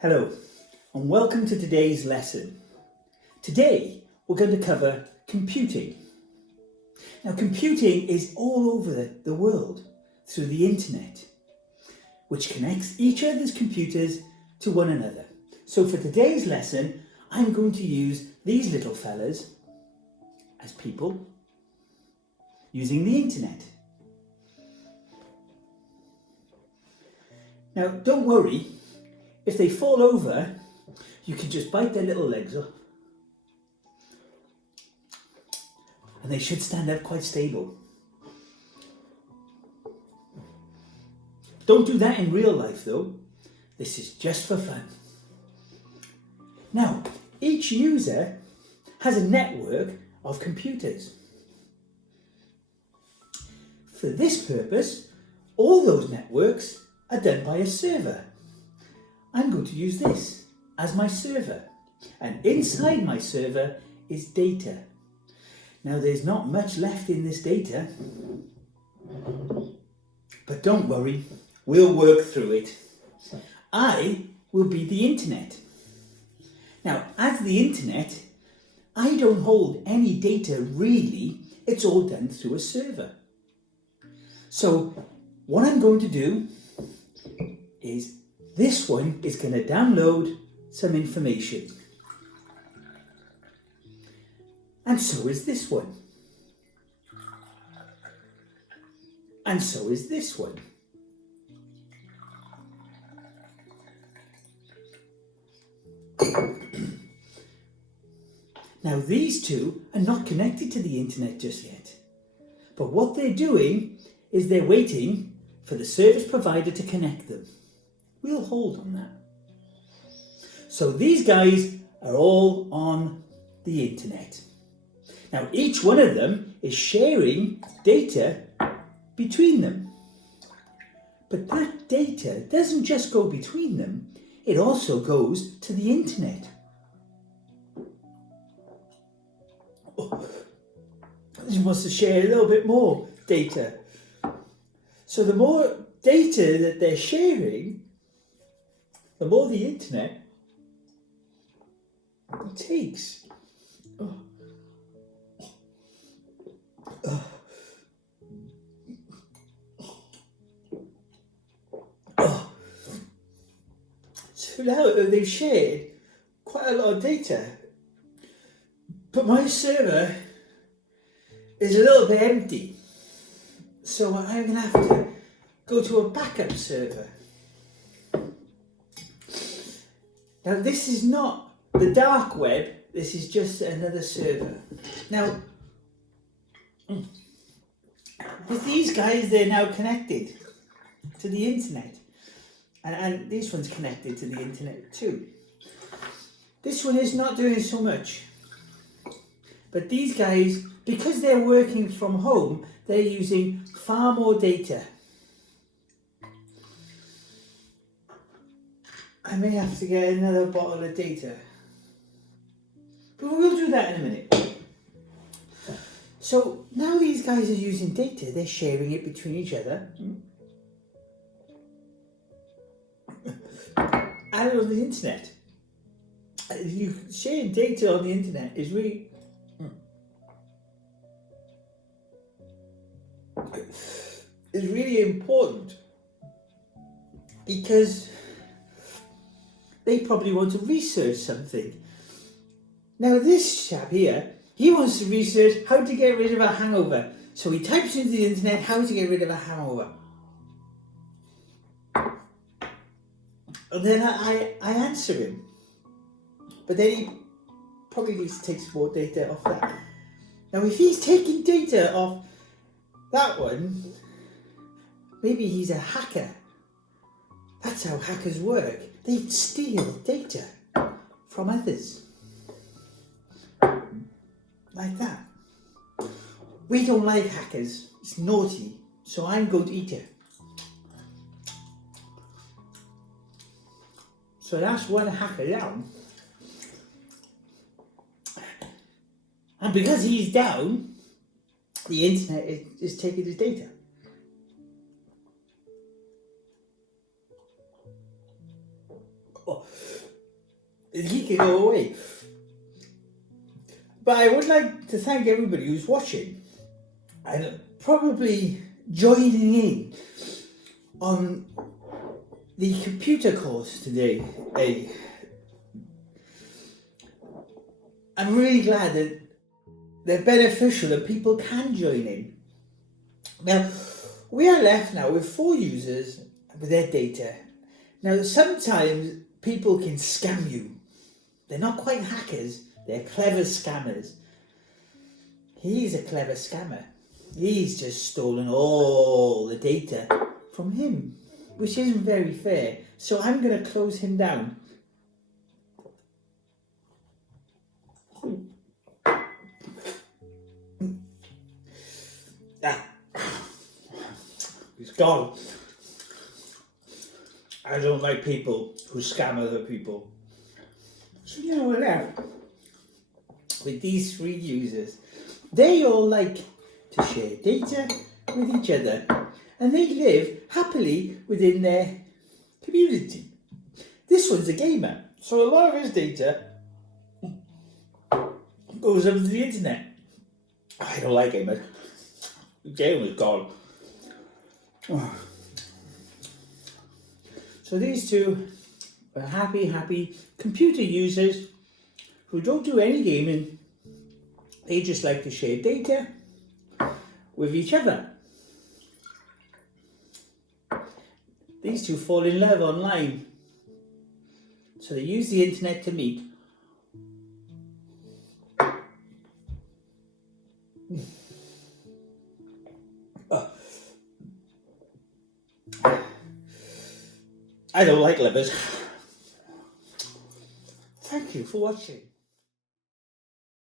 Hello and welcome to today's lesson. Today we're going to cover computing. Now computing is all over the world through the internet, which connects each other's computers to one another. So for today's lesson I'm going to use these little fellas as people using the internet. Now don't worry, if they fall over, you can just bite their little legs off and they should stand up quite stable. Don't do that in real life though. This is just for fun. Now, each user has a network of computers. For this purpose, all those networks are done by a server. I'm going to use this as my server, and inside my server is data. Now there's not much left in this data, but don't worry, we'll work through it. I will be the internet. Now as the internet, I don't hold any data really, it's all done through a server. So what I'm going to do is this one is going to download some information. And so is this one. And so is this one. Now these two are not connected to the internet just yet. But what they're doing is they're waiting for the service provider to connect them. We'll hold on that. So these guys are all on the internet. Now each one of them is sharing data between them. But that data doesn't just go between them, it also goes to the internet. Oh, this wants to share a little bit more data. So the more data that they're sharing, the more the internet takes. Oh. Oh. Oh. So now they've shared quite a lot of data, but my server is a little bit empty. So I'm going to have to go to a backup server. Now this is not the dark web, this is just another server. Now, with these guys, they're now connected to the internet. And this one's connected to the internet too. This one is not doing so much. But these guys, because they're working from home, they're using far more data. I may have to get another bottle of data. But we'll do that in a minute. So now these guys are using data, they're sharing it between each other. And on the internet. You sharing data on the internet is really important, because they probably want to research something. Now this chap here, he wants to research how to get rid of a hangover. So he types into the internet how to get rid of a hangover. And then I answer him. But then he probably needs to take some more data off that. Now if he's taking data off that one, maybe he's a hacker. That's how hackers work. They steal data from others. Like that. We don't like hackers. It's naughty. So I'm going to eat it. So that's one hacker down. And because he's down, the internet is taking his data. Oh, he can go away. But I would like to thank everybody who's watching and probably joining in on the computer course today. I'm really glad that they're beneficial and people can join in. Now, we are left now with 4 users with their data. Now, sometimes people can scam you. They're not quite hackers, they're clever scammers. He's a clever scammer. He's just stolen all the data from him, which isn't very fair. So I'm going to close him down. He's gone. I don't like people who scam other people. So now we're out with these 3 users. They all like to share data with each other and they live happily within their community. This one's a gamer, so a lot of his data goes over to the internet. I don't like gamers. The game was gone. So these 2 are happy computer users who don't do any gaming. They just like to share data with each other. These 2 fall in love online. So they use the internet to meet. I don't like lovers. Thank you for watching.